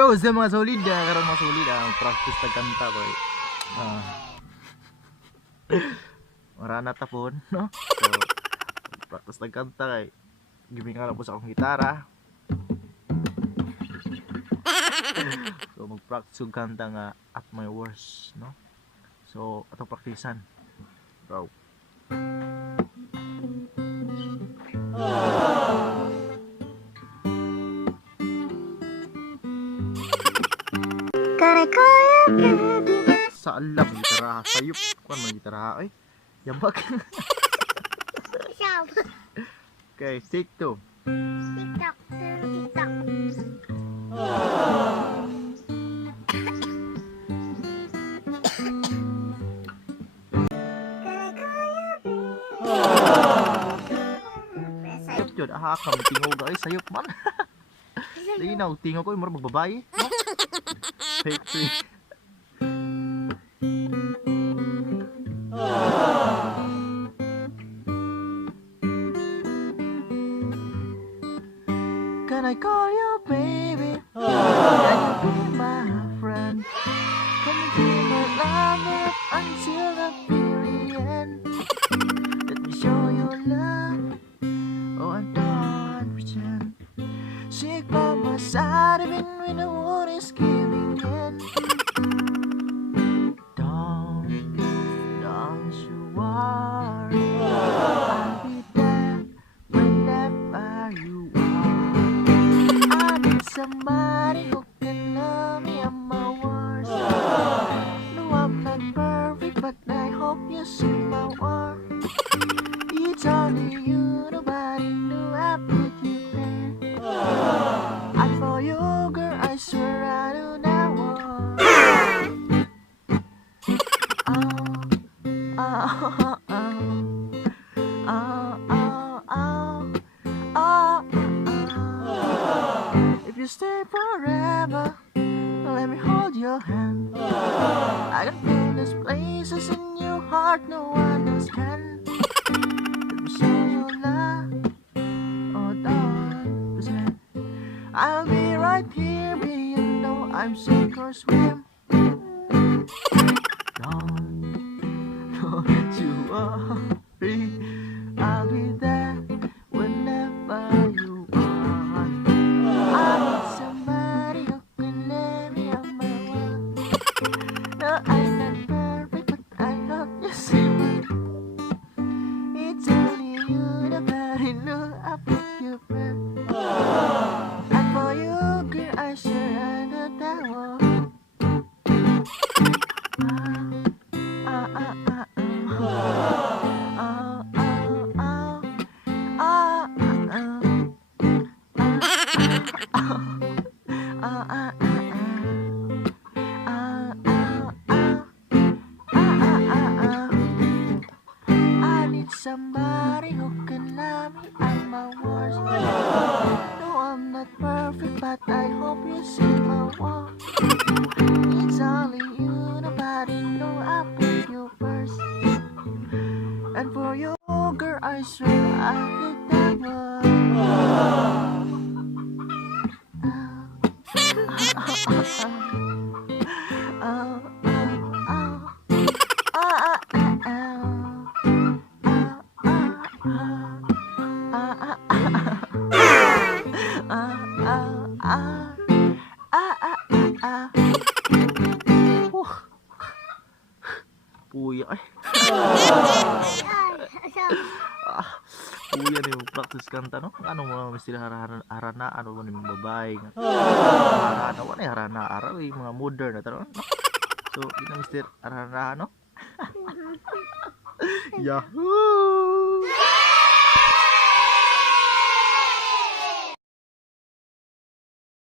Yo, sa mga solid karon mga solid practice na kanta ko. Ah, Marana tapon, no? So, practice na kanta kay giving nga po sa akong gitara. So mag-practice yung kanta nga at my worst, no? So atong praktisan. Bro. Sa alam gitara sayop kuan man gitara ay. Yabak. Okay, take two. TikTok, TikTok. Sayop jud aha ka tingog ay sayop man. Linaw tingog ko mura magbabayi. No? Take three. Can I call you baby? Can you be my friend? Can you be my lover until the very end? Let me show you love. Oh, I don't pretend. Stick by my side even when the world is giving in. Don't you worry. I'll be there whenever you are. I need somebody who can love me at my worst. No, I'm not perfect, but I hope you see my worth. It's only you, nobody knew I put you there. And for you, girl, I swear I do not want. Oh, oh, oh, oh, oh, oh, oh. If you stay forever, let me hold your hand. I can feel these places in your heart no one else can. Let me show you love, oh don't pretend. I'll be right here, be you know I'm sink or swim. Don't you worry, I'll be there whenever you want. I need somebody who can let me on my own. No, I'm not perfect, but I hope you see me. It's only you, nobody knew I put you first. And for you, girl, I surrender that one. I need somebody who can love me at my worst. No, I'm not perfect, but I hope you see my worth. It's only you, nobody know I put you first. And for you, girl, I swear I did that Puya ay. Puya nih practice kanta no. Ano mo mesti harana ano mo ni babae nga. Harana wala harana araw mga modern na taron. So, kita mesti harana no. Yahoo!